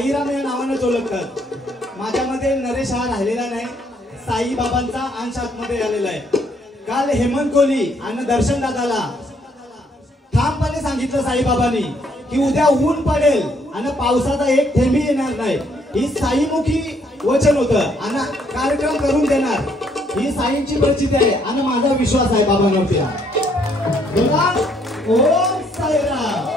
साईराम या नावाने ओळखतात। माझ्यामध्ये नरेश हा राहिलेला नाही, साईबाबांचा अंश आतमध्ये आलेला आहे। काल हेमंत कोहली आणि दर्शन दादाला ठामपणे सांगितलं साईबाबांनी की उद्या ऊन पडेल आणि पावसाचा एक थेंबी येणार नाही। ही साईमुखी वचन होतं आणि कार्यक्रम करून देणार, ही साईंची प्रचिती आहे आणि माझा विश्वास आहे बाबांवरती। बोला ओम साईराम।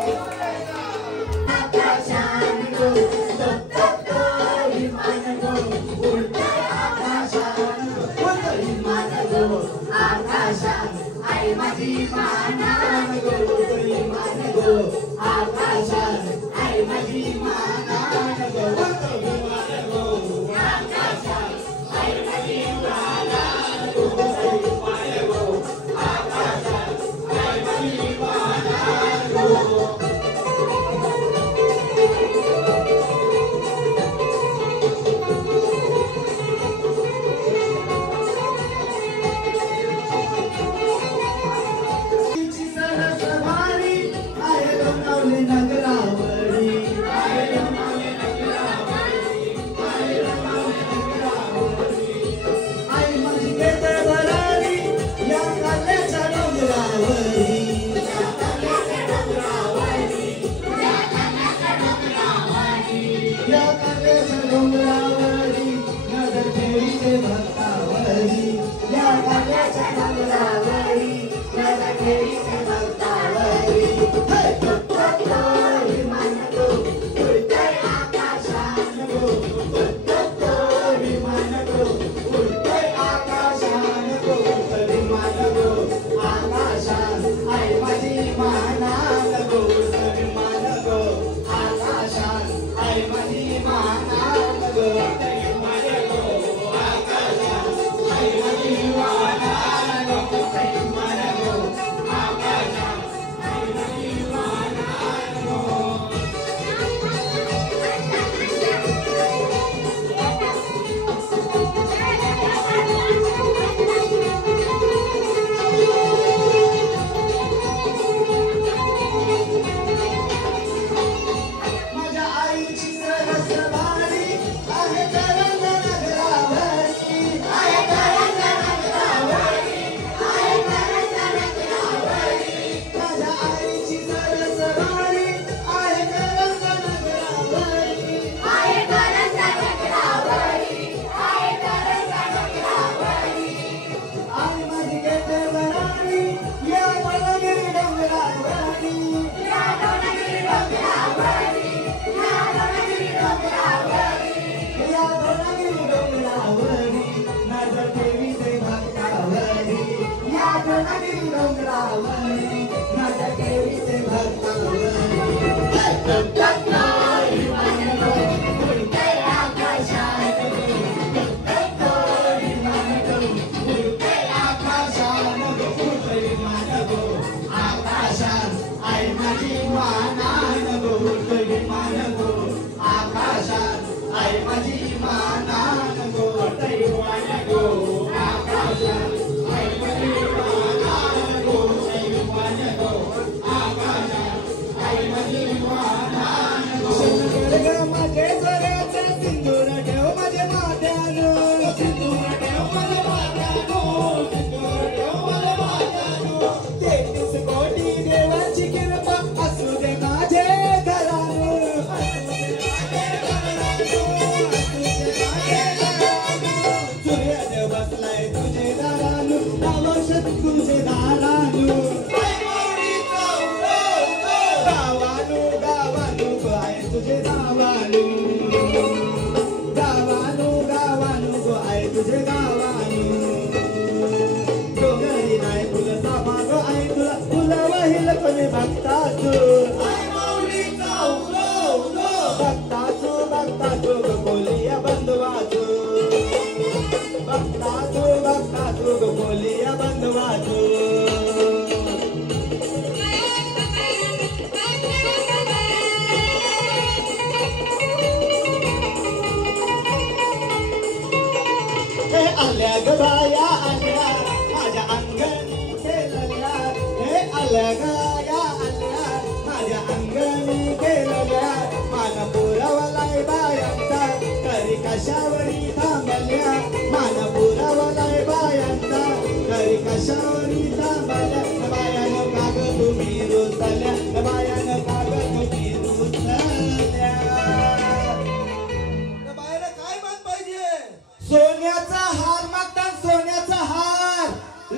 आल्या ग बाया आल्या माझ्या अंगणी खेळल्या, हे आल्या ग या आल्या माझ्या अंगणी खेळल्या, मान पुरवलाय बा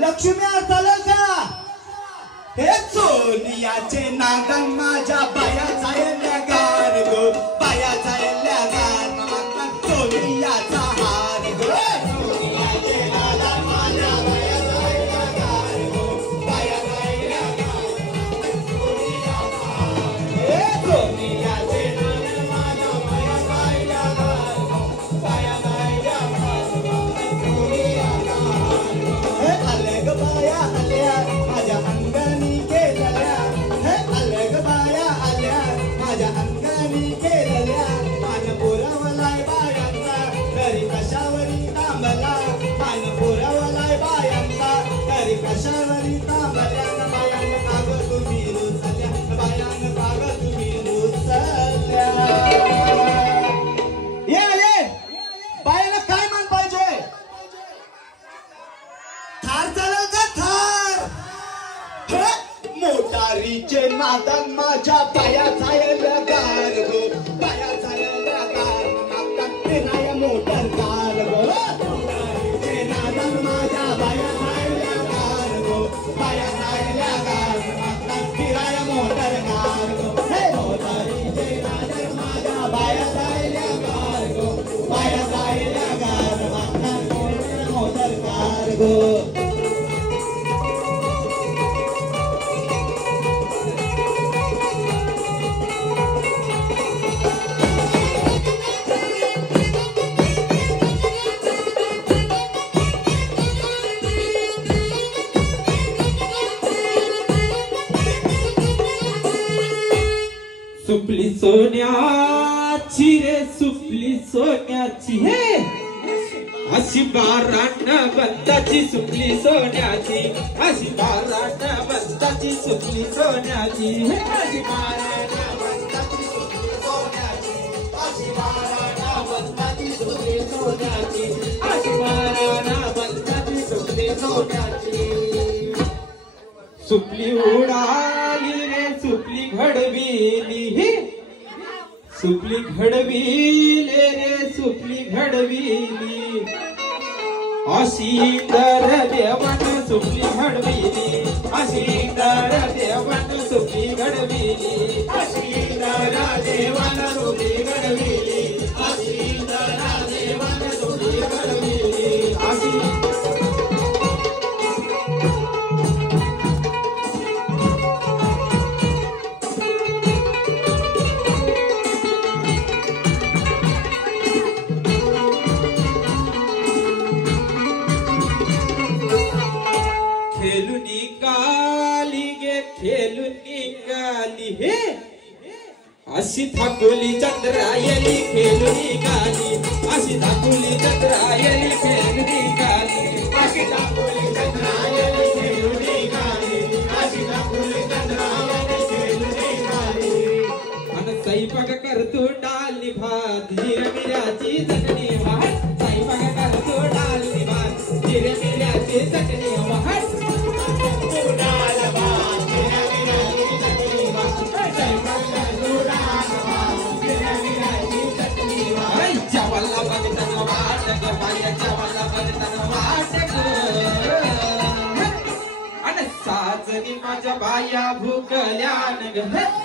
लक्ष्मी चालेल का हे सोनियाचे नागन माझ्या बाया जायल्या गार गो बाया जायल्या गार मागता सोनियाचा हार गो सोनियाचे नागन माझ्या बाया जायल्या गार गो बाया जायल्या गार सोनियाचा हार हे सोनियाचे नागन माझ्या बाया जायल्या गार गो बाया जायल्या गार सोनियाचा हार हे आले ग बाया आल्या माझ्या अंगणी केलेल्या हे आल्या ग बाया आल्या माझ्या अंगणी केलेल्या मान पुरवलाय बायांचा तरी कशावरी तांबला मान पुरवलाय बायांचा तरी कशावरी तांबल्या बायानं काग तुम्ही रुचल्या बायानं काग तुम्ही रुचल्या ये बायाला काय मान पाहिजे थार चालव का थार मोटारीचे नादन माझ्या पाया जायला गार गो पाया जायला गार मागता फिराया मोटर कार गो मोटारीचे नादन माझ्या पाया जायला गार गो पाया जायला गार मागता फिराया मोटर कार गो हे मोटारीचे नादन माझ्या पाया जायला गार गो पाया जायला गार मागता फिराया मोटर कार गो सुपली सोन्याची रे सुपली सोन्याची हे अशी बाराण बंदाची सुपली सोन्याची अशी बाराण बंदाची सुपली सोन्याची हे अशी बाराण बंदाची सुपली सोन्याची अशी बाराण बंदाची सुपली सोन्याची अशी बाराण बंदाची सुपली सोन्याची सुपली उडाली रे सुपली घडविली हे सुपली घडविले रे सुपली घडविली अशी दर देवन सुपली घडविली अशी दर देवन सुपली घडविली अशी दर देवन सुपली घडविली अशी दर देवन सुपली घडविली अशी हे अशी थाकुली चंद्रायली खेळून निघाली अशी थाकुली चंद्रायली खेळून निघाली अशी थाकुली चंद्रायली खेळून निघाली अशी थाकुली चंद्रायली खेळून निघाली आणि स्वयंपाक करतो डाली भात जिरे मिऱ्याची चटणी वाहट स्वयंपाक करतो डाली भात जिरे मिऱ्याची चटणी वाहट साजनी माझ्या बाया भुकल्यान ग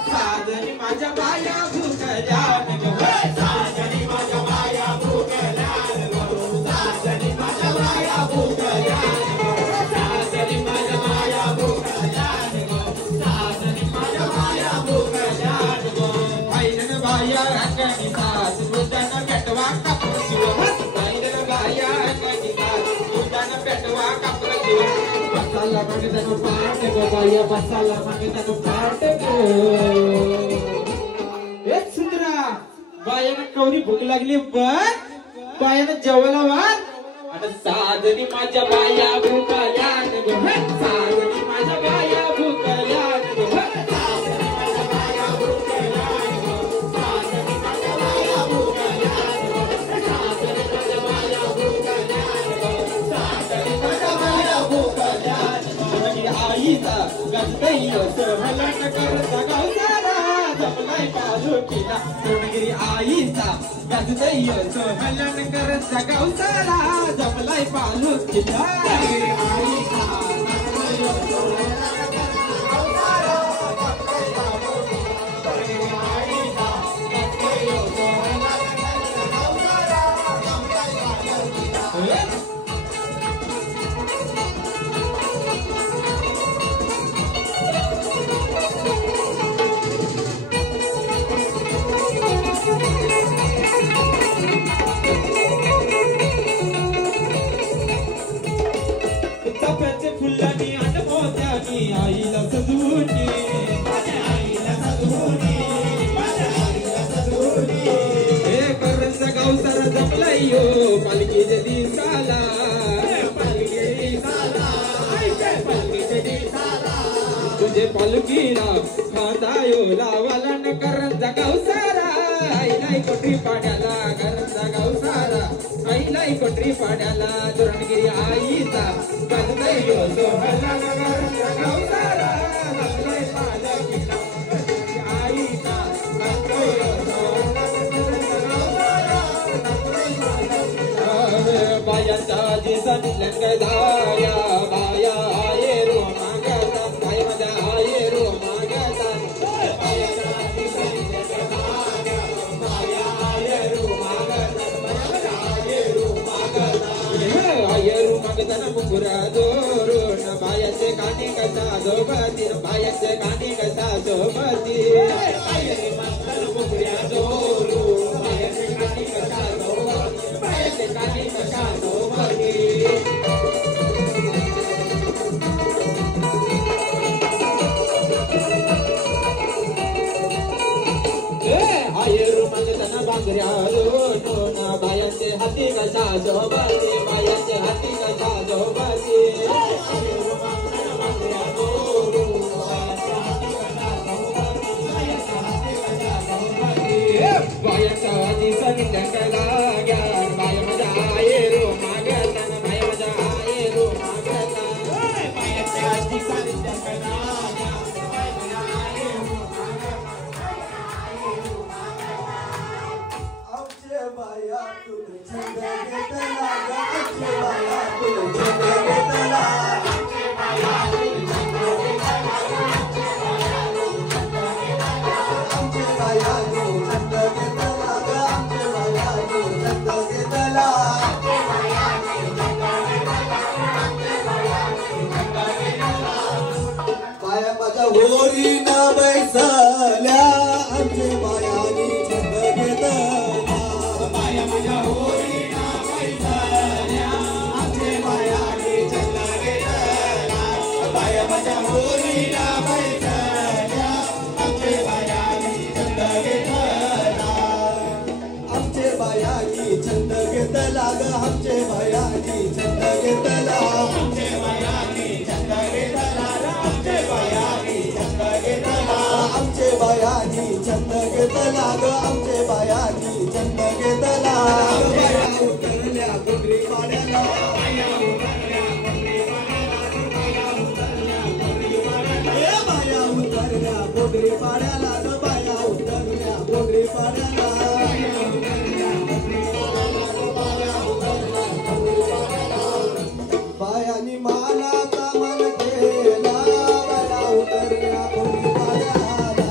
साजनी माझ्या बाया भुकल्यान ग साजनी माझ्या बाया भुकल्यान ग साजनी माझ्या बाया भुकल्यान ग साजनी माझ्या बाया भुकल्यान ग साजनी माझ्या बाया भुकल्यान ग पैदन बाया अंगणी सास उदन पेटवा कपड शिव पैदन बाया अंगणी सास उदन पेटवा कपड शिव मसाला मागताना पाट गो बाया मसाला मागताना पाट गो ए सुंदरा बायाला कवरी भूक लागली पण बायाला जेवायला वाट आणि साजनी माझ्या बाया भुकल्यान गो साजनी माझ्या बाया भुकल्यान गो साजनी माझ्या बाया भुकल्यान गो साजनी माझ्या बाया भुकल्यान गो साजनी माझ्या बाया भुकल्यान गो साजनी माझ्या बाया भुकल्यान आईचा गणपैया सहलन करता गावसारा जमलाय पालुकीला सोनगिरी आईचा गणपैया सहलन करता गावसारा जमलाय पालुकीला आईचा तुझे पालखीला खातायो लावाला न करंजा गावसारा आईलाई कोठरी पाड्याला करंजा गावसारा आईलाई कोठरी पाड्याला दुरणगिरी आईचा बांधतायो सोहळा करंजा गावसारा आईलाई पालखीला आईचा बांधतायो बायाचा दिसन लंगदाया बाया आये रो मागता बाया माझ्या आये रो मागता बायाचा दिसन लंगदाया बाया आये रो मागता बाया माझ्या आये रो मागता आये रो मागता ना पुरा दोरो न बायाचे कानी कसा जोबती बायाचे कानी कसा जोबती आये रो मागता ना पुरा दोरो बायाचे कानी कसा जोबती बायाचे कानी कसा जोबती बायाचे हाती कसा जोबाती बायाचे हाती कसा जोबाती बायाच्या हाती संध्याकाळला ग्या बाया माझ्या आये रो मागता बाया माझ्या आये रो मागता बायाच्या हाती संध्याकाळला बाया तुझे छंद घेतला ग आमचे बाया तुझे छंद घेतला आमचे बाया तुझे छंद घेतला आमचे बाया तुझे छंद घेतला ग आमचे बाया तुझे छंद घेतला आमचे बाया तुझे छंद घेतला बाया माझ्या होरी न बैसल्या आमचे बायानी छंद घेतला बाया माझ्या होरी ना बैसल्या आमचे बायानी छंद घेतला बाया माझ्या होरी ना बैसल्या आमचे बायानी छंद घेतला आमचे बायानी छंद घेतला ग आमचे बायानी छंद घेतला आमचे बायानी छंद घेतला आमचे बायानी छंद घेतला आमचे बायानी छंद घेतला ग आमचे बायानी छंद घेतला बाया उतरल्या कोठरी पाड्याला बाया उतरल्या कोठरी पाड्याला ग बाया उतरल्या कोठरी पाड्याला बायानी मानाचा मन केला बाया उतरल्या कोठरी पाड्याला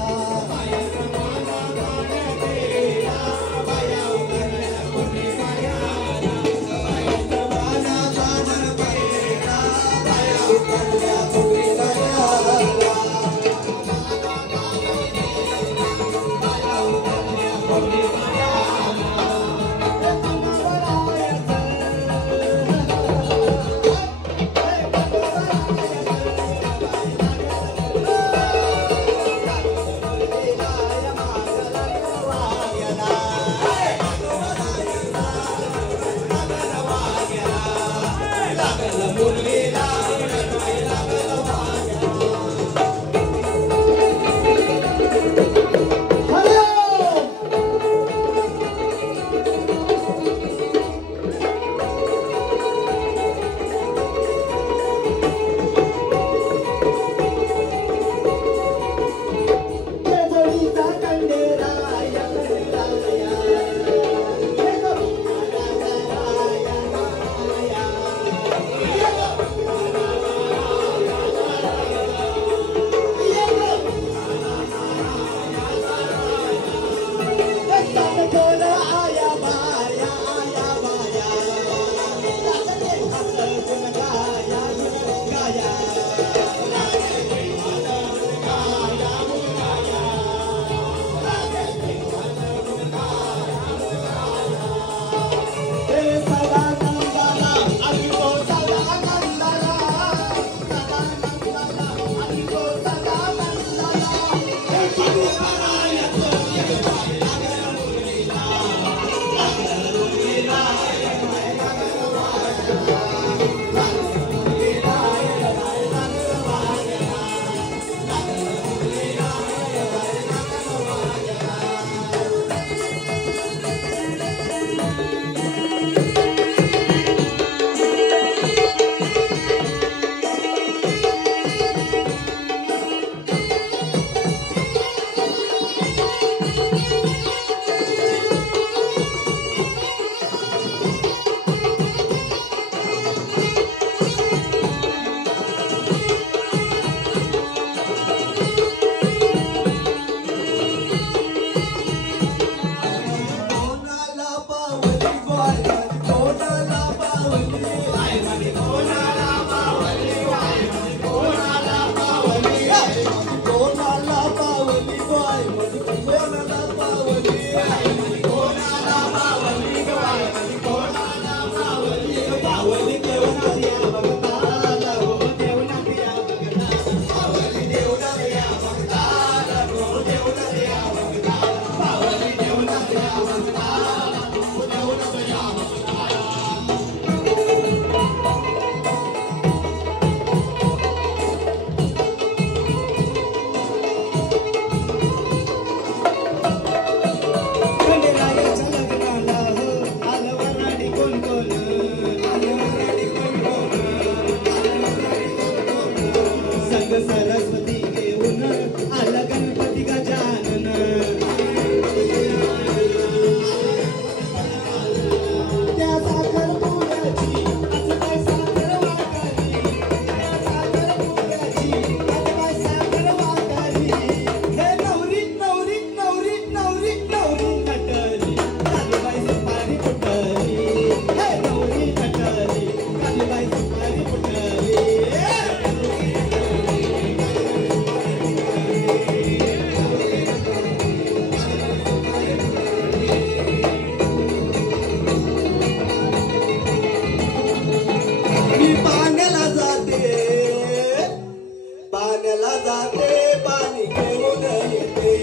जाते पाणी घेऊन येते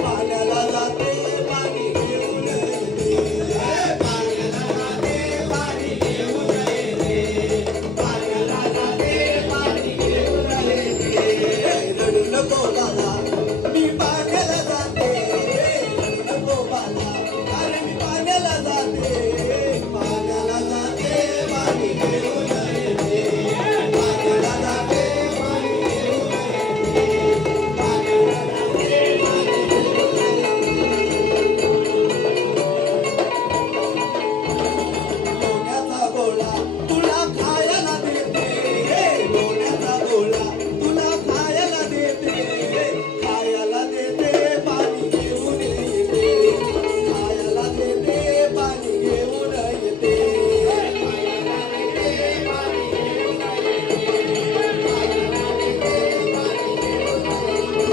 पाण्याला जाते पाणी घेऊन येते पाण्याला जाते पाणी घेऊन येते पाण्याला जाते पाणी घेऊन येते रडू नको बाला मी पाण्याला जाते रडू नको बाला अरे मी पाण्याला जाते पाण्याला जाते पाणी घेऊन येते पाण्याला जाते पाणी घेऊन येते पाण्याला जाते पाणी घेऊन लोण्याचा गोळा तुला खायला देते लोण्याचा गोळा तुला खायला देते खायला देते पाणी घेऊन येते खायला देते पाणी घेऊन येते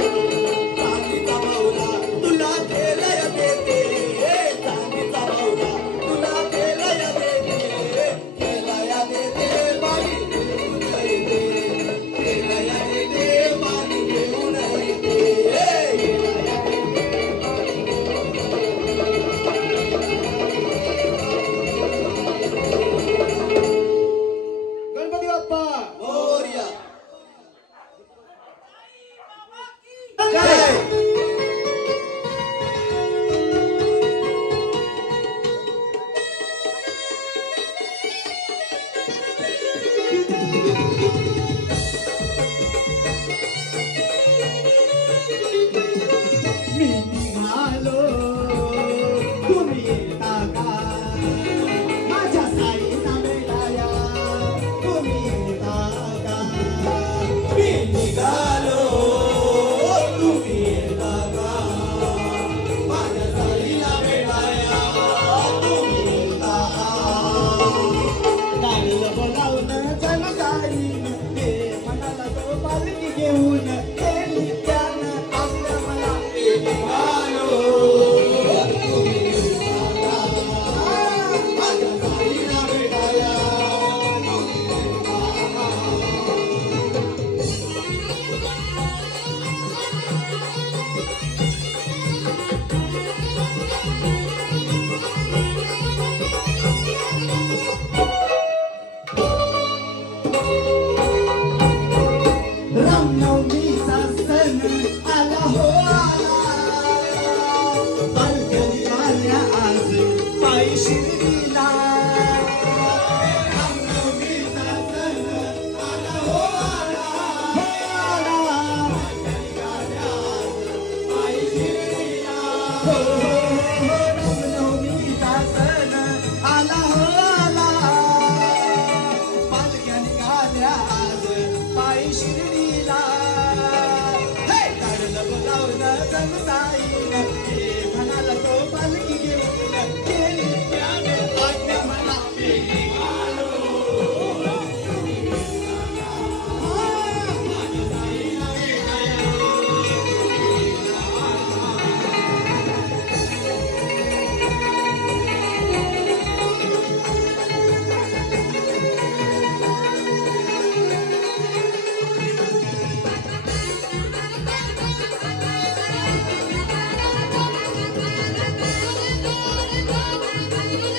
चांदीचा बावला तुला खेळायला देते चांदीचा बावला तुला खेळायला देते खेळायला देते पाणी घेऊन येते खेळायला देते पाणी घेऊन येते गणपती बाप्पा मोरया जय. मी निघालो तुम्ही येता का माझ्या साईना भेटाया तुम्ही येता का मी निघालो तुम्ही येता का माझ्या साडीला भेटाया तुम्ही येता लागलं बोलावलं जनताईन ते मनाला तो पालखी घेऊन गेली त्यानं आपल्या मला निघालो तुम्ही येता का माझ्या साडीला भेटाया तुम्ही येता रामनवमीचा सण आला हो आला पालखी आल्या आज पायी शिर्डीला रामनवमीचा सण आला हो आला पायी शिर्डीला हो रामनवमीचा सण आला हो आला पालख्या निघाल्या आज पायी शिर्डीला हे काढलं बोलावलं जनताईन हे म्हणाला तो पालखी घेऊन गेली त्यानं आज्ञा मला मी निघालो माझ्या साईला भेटाया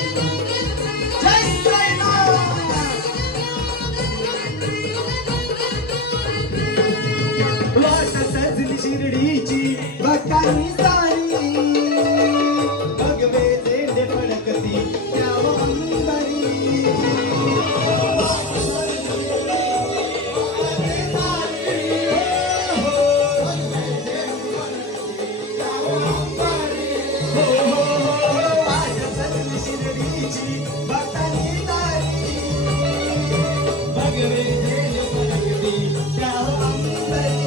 जय श्रीराम वाट सजली शिर्डीची भक्तांनी सारी भगवे झेंडे फडकती त्याव अंबरी वाट सजली शिर्डीची भक्तांनी सारी भगवे झेंडे फडकती त्याव अंबरी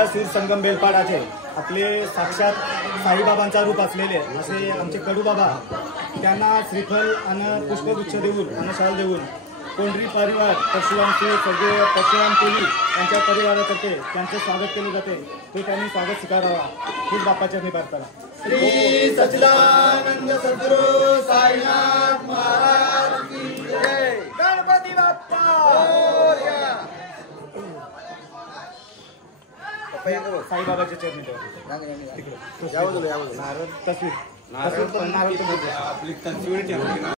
अशा सूर संगम बेलपाडाचे आपले साक्षात साईबाबांचा रूप असलेले असे आमचे कडूबाबा त्यांना श्रीफल आणि पुष्पगुच्छ देऊन आणि शाल देऊन कोंढरी परिवार परशुराम सिंह सगळे परशुराम कोली यांच्या परिवारातर्फे त्यांचे स्वागत केले जाते ते त्यांनी स्वागत स्वीकारावा हीच बाप्पाच्या निभारताना श्री सच्चिदानंद सद्गुरु साईनाथ महाराज की जय गणपती बाप्पा साईबाबाच्या चरणी तिकडे तस्वीर नारळ आपली तस्वीर ठेवली